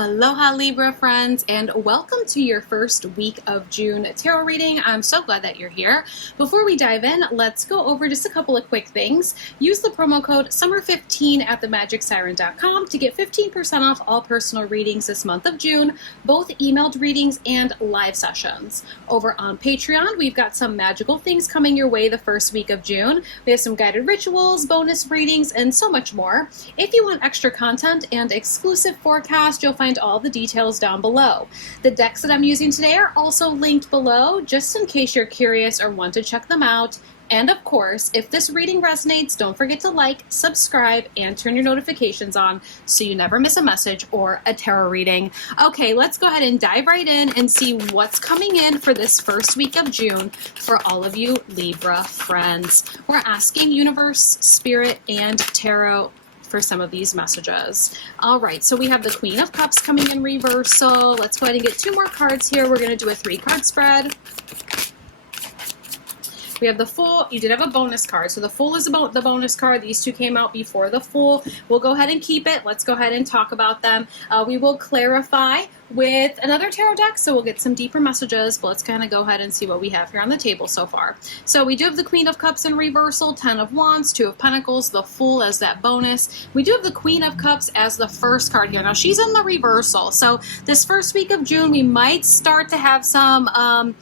Aloha Libra friends, and welcome to your first week of June tarot reading. I'm so glad that you're here. Before we dive in, let's go over just a couple of quick things. Use the promo code SUMMER15 at themagicsiren.com to get 15% off all personal readings this month of June, both emailed readings and live sessions. Over on Patreon, we've got some magical things coming your way the first week of June. We have some guided rituals, bonus readings, and so much more. If you want extra content and exclusive forecast, you'll find all the details down below. The decks that I'm using today are also linked below, just in case you're curious or want to check them out. And of course, if this reading resonates, don't forget to like, subscribe, and turn your notifications on so you never miss a message or a tarot reading. Okay, let's go ahead and dive right in and see what's coming in for this first week of June for all of you Libra friends. We're asking Universe, Spirit, and Tarot for some of these messages. All right, so we have the Queen of Cups coming in reversal. Let's go ahead and get two more cards here. We're going to do a 3-card spread. We have the Fool. You did have a bonus card. So the Fool is about the bonus card. These two came out before the Fool. We'll go ahead and keep it. Let's go ahead and talk about them. We will clarify with another tarot deck, so we'll get some deeper messages, but let's kind of go ahead and see what we have here on the table so far. So we do have the Queen of Cups in reversal, 10 of Wands, 2 of Pentacles, the Fool as that bonus. We do have the Queen of Cups as the first card here. Now she's in the reversal, so this first week of June we might start to have some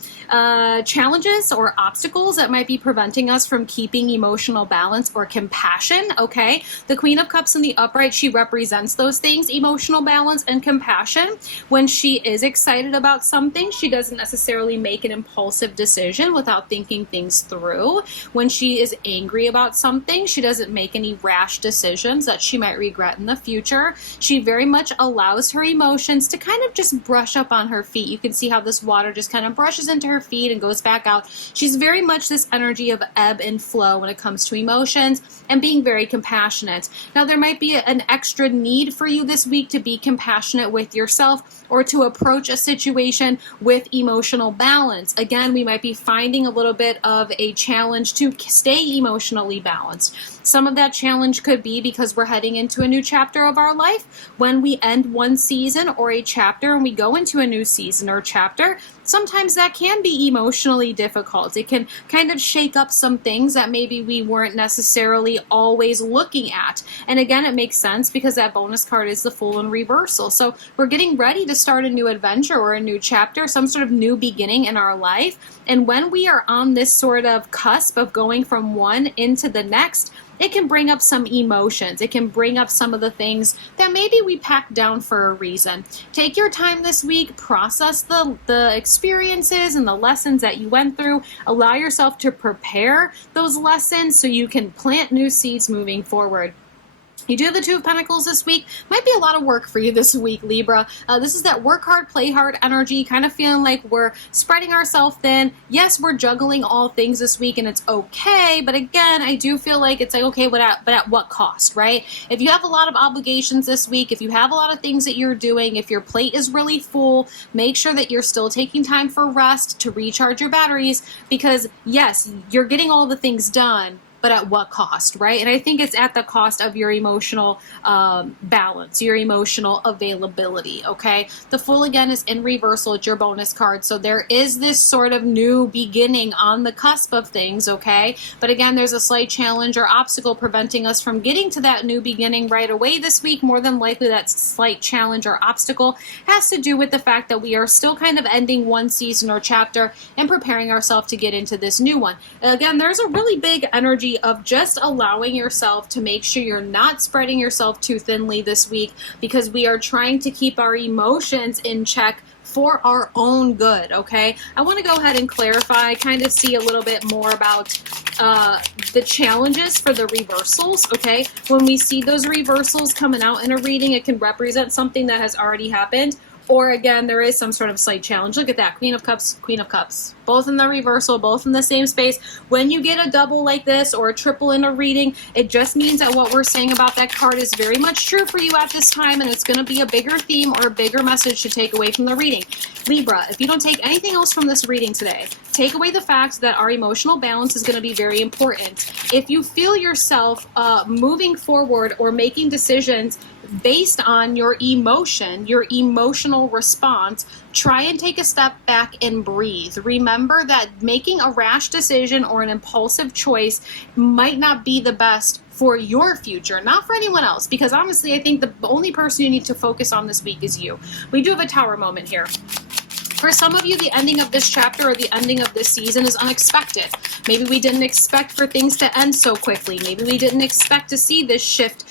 challenges or obstacles that might be preventing us from keeping emotional balance or compassion, okay? The Queen of Cups in the upright, she represents those things, emotional balance and compassion. When she is excited about something, she doesn't necessarily make an impulsive decision without thinking things through. When she is angry about something, she doesn't make any rash decisions that she might regret in the future. She very much allows her emotions to kind of just brush up on her feet. You can see how this water just kind of brushes into her feet and goes back out. She's very much this energy of ebb and flow when it comes to emotions and being very compassionate. Now, there might be an extra need for you this week to be compassionate with yourself or to approach a situation with emotional balance. Again, we might be finding a little bit of a challenge to stay emotionally balanced. Some of that challenge could be because we're heading into a new chapter of our life. When we end one season or a chapter and we go into a new season or chapter, sometimes that can be emotionally difficult. It can kind of shake up some things that maybe we weren't necessarily always looking at. And again, it makes sense because that bonus card is the Fool in reversal. So we're getting ready to start a new adventure or a new chapter, some sort of new beginning in our life. And when we are on this sort of cusp of going from one into the next, it can bring up some emotions. It can bring up some of the things that maybe we packed down for a reason. Take your time this week, process the experiences and the lessons that you went through. Allow yourself to prepare those lessons so you can plant new seeds moving forward. You do have the 2 of Pentacles this week. Might be a lot of work for you this week, Libra. This is that work hard, play hard energy, kind of feeling like we're spreading ourselves thin. Yes, we're juggling all things this week, and it's okay. But again, I do feel like it's like, okay, but at what cost, right? If you have a lot of obligations this week, if you have a lot of things that you're doing, if your plate is really full, make sure that you're still taking time for rest to recharge your batteries, because yes, you're getting all the things done, but at what cost, right? And I think it's at the cost of your emotional balance, your emotional availability, okay? The Fool, again, is in reversal. It's your bonus card. So there is this sort of new beginning on the cusp of things, okay? But again, there's a slight challenge or obstacle preventing us from getting to that new beginning right away this week. More than likely, that slight challenge or obstacle has to do with the fact that we are still kind of ending one season or chapter and preparing ourselves to get into this new one. Again, there's a really big energy of just allowing yourself to make sure you're not spreading yourself too thinly this week, because we are trying to keep our emotions in check for our own good, okay? I want to go ahead and clarify, kind of see a little bit more about the challenges for the reversals, okay? When we see those reversals coming out in a reading, it can represent something that has already happened, or again, there is some sort of slight challenge. Look at that, Queen of Cups, Queen of Cups. Both in the reversal, both in the same space. When you get a double like this or a triple in a reading, it just means that what we're saying about that card is very much true for you at this time, and it's going to be a bigger theme or a bigger message to take away from the reading. Libra, if you don't take anything else from this reading today, take away the fact that our emotional balance is going to be very important. If you feel yourself moving forward or making decisions based on your emotion, your emotional response. Try and take a step back and breathe. Remember that making a rash decision or an impulsive choice might not be the best for your future, not for anyone else, because honestly, I think the only person you need to focus on this week is you. We do have a tower moment here. For some of you, the ending of this chapter or the ending of this season is unexpected. Maybe we didn't expect for things to end so quickly. Maybe we didn't expect to see this shift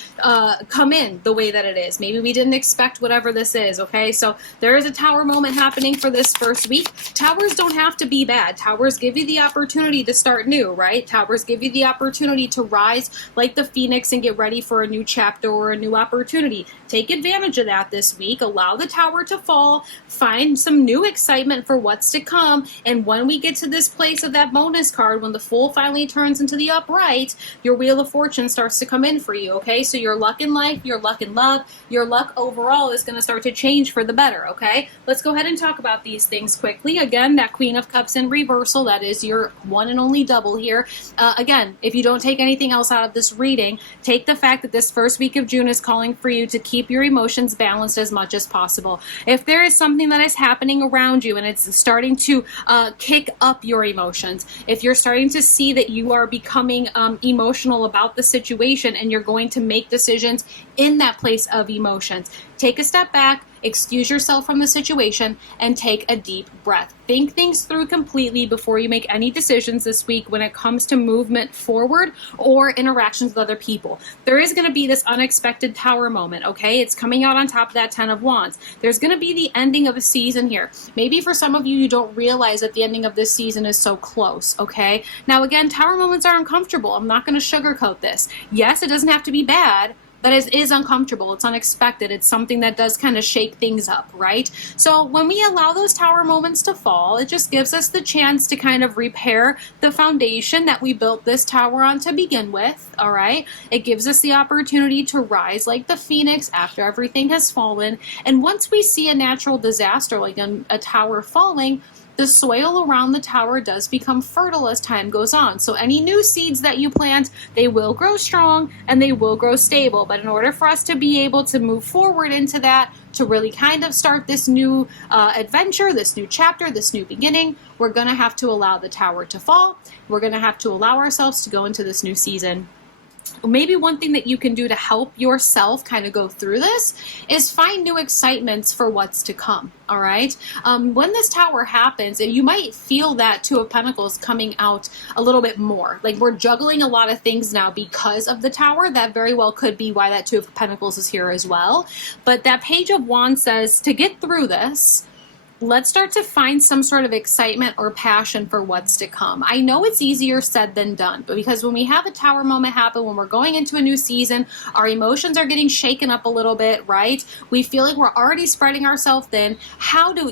come in the way that it is. Maybe we didn't expect whatever this is, okay? So there is a tower moment happening for this first week. Towers don't have to be bad. Towers give you the opportunity to start new, right? Towers give you the opportunity to rise like the phoenix and get ready for a new chapter or a new opportunity. Take advantage of that this week. Allow the tower to fall. Find some new excitement for what's to come. And when we get to this place of that bonus card, when the Fool finally turns into the upright, your Wheel of Fortune starts to come in for you, okay? So your luck in life, your luck in love, your luck overall is going to start to change for the better, okay? Let's go ahead and talk about these things quickly. Again, that Queen of Cups in reversal, that is your one and only double here. Again, if you don't take anything else out of this reading, take the fact that this first week of June is calling for you to keep your emotions balanced as much as possible. If there is something that is happening around you and it's starting to kick up your emotions, if you're starting to see that you are becoming emotional about the situation and you're going to make decisions in that place of emotions, take a step back, excuse yourself from the situation, and take a deep breath. Think things through completely before you make any decisions this week when it comes to movement forward or interactions with other people. There is going to be this unexpected tower moment, okay? It's coming out on top of that 10 of Wands. There's going to be the ending of a season here. Maybe for some of you, you don't realize that the ending of this season is so close, okay? Now, again, tower moments are uncomfortable. I'm not going to sugarcoat this. Yes, it doesn't have to be bad, but it is uncomfortable. It's unexpected. It's something that does kind of shake things up, right? So when we allow those tower moments to fall, it just gives us the chance to kind of repair the foundation that we built this tower on to begin with, all right? It gives us the opportunity to rise like the phoenix after everything has fallen. And once we see a natural disaster like a tower falling, the soil around the tower does become fertile as time goes on. So any new seeds that you plant, they will grow strong and they will grow stable. But in order for us to be able to move forward into that, to really kind of start this new adventure, this new chapter, this new beginning, we're going to have to allow the tower to fall. We're going to have to allow ourselves to go into this new season. Maybe one thing that you can do to help yourself kind of go through this is find new excitements for what's to come, all right? When this tower happens, and you might feel that Two of Pentacles coming out a little bit more. Like we're juggling a lot of things now because of the tower. That very well could be why that Two of Pentacles is here as well. But that Page of Wands says to get through this, let's start to find some sort of excitement or passion for what's to come. I know it's easier said than done, but because when we have a tower moment happen, when we're going into a new season, our emotions are getting shaken up a little bit, right? We feel like we're already spreading ourselves thin.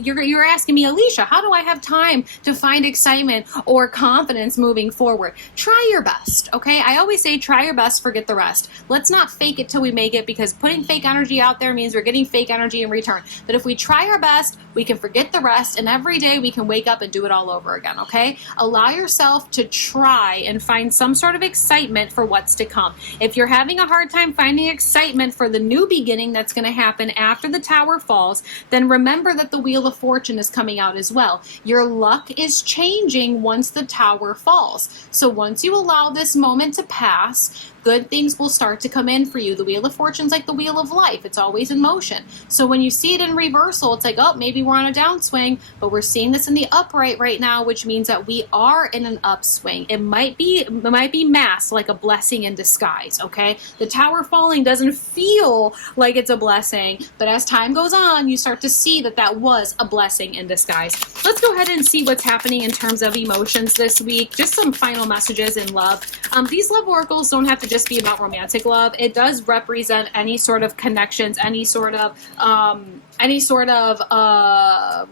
You're asking me, Alicia, how do I have time to find excitement or confidence moving forward? Try your best, okay? I always say try your best, forget the rest. Let's not fake it till we make it, because putting fake energy out there means we're getting fake energy in return. But if we try our best, we can forget the rest, and every day we can wake up and do it all over again, okay? Allow yourself to try and find some sort of excitement for what's to come. If you're having a hard time finding excitement for the new beginning that's going to happen after the tower falls, then remember that the Wheel of Fortune is coming out as well. Your luck is changing once the tower falls. So once you allow this moment to pass, good things will start to come in for you. The Wheel of Fortune's like the wheel of life. It's always in motion. So when you see it in reversal, it's like, oh, maybe we're on a downswing, but we're seeing this in the upright right now, which means that we are in an upswing. It might be masked like a blessing in disguise, okay? The tower falling doesn't feel like it's a blessing, but as time goes on, you start to see that that was a blessing in disguise. Let's go ahead and see what's happening in terms of emotions this week. Just some final messages in love. These love oracles don't have to just be about romantic love. It does represent any sort of connections, any sort of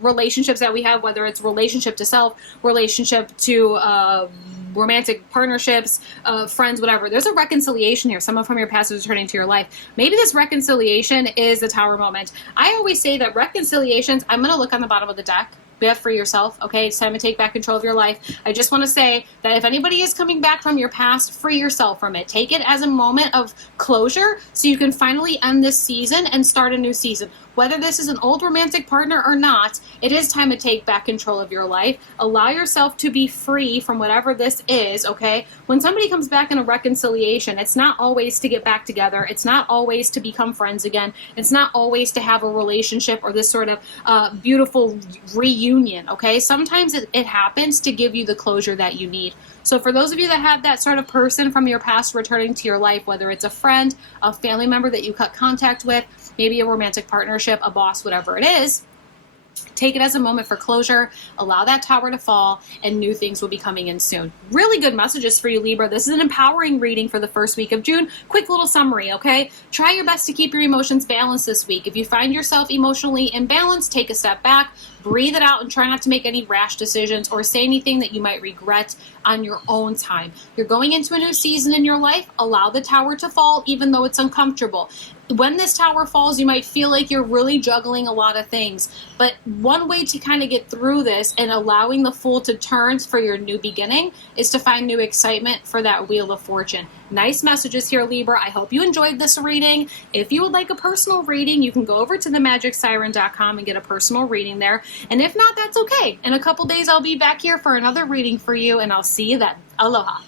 relationships that we have, whether it's relationship to self, relationship to romantic partnerships, friends, whatever. There's a reconciliation here. Someone from your past is returning to your life. Maybe this reconciliation is the tower moment. I always say that reconciliations, I'm going to look on the bottom of the deck. We have free yourself, okay? It's time to take back control of your life. I just want to say that if anybody is coming back from your past, free yourself from it. Take it as a moment of closure so you can finally end this season and start a new season. Whether this is an old romantic partner or not, it is time to take back control of your life. Allow yourself to be free from whatever this is, okay? When somebody comes back in a reconciliation, it's not always to get back together. It's not always to become friends again. It's not always to have a relationship or this sort of beautiful reunion, okay? Sometimes it happens to give you the closure that you need. So for those of you that have that sort of person from your past returning to your life, whether it's a friend, a family member that you cut contact with, maybe a romantic partnership, a boss, whatever it is, take it as a moment for closure, allow that tower to fall, and new things will be coming in soon. Really good messages for you, Libra. This is an empowering reading for the first week of June. Quick little summary, okay? Try your best to keep your emotions balanced this week. If you find yourself emotionally imbalanced, take a step back, breathe it out, and try not to make any rash decisions or say anything that you might regret on your own time. You're going into a new season in your life. Allow the tower to fall, even though it's uncomfortable. When this tower falls, you might feel like you're really juggling a lot of things. But one way to kind of get through this and allowing the Fool to turn for your new beginning is to find new excitement for that Wheel of Fortune. Nice messages here, Libra. I hope you enjoyed this reading. If you would like a personal reading, you can go over to themagicsiren.com and get a personal reading there. And if not, that's okay. In a couple days, I'll be back here for another reading for you, and I'll see you then. Aloha.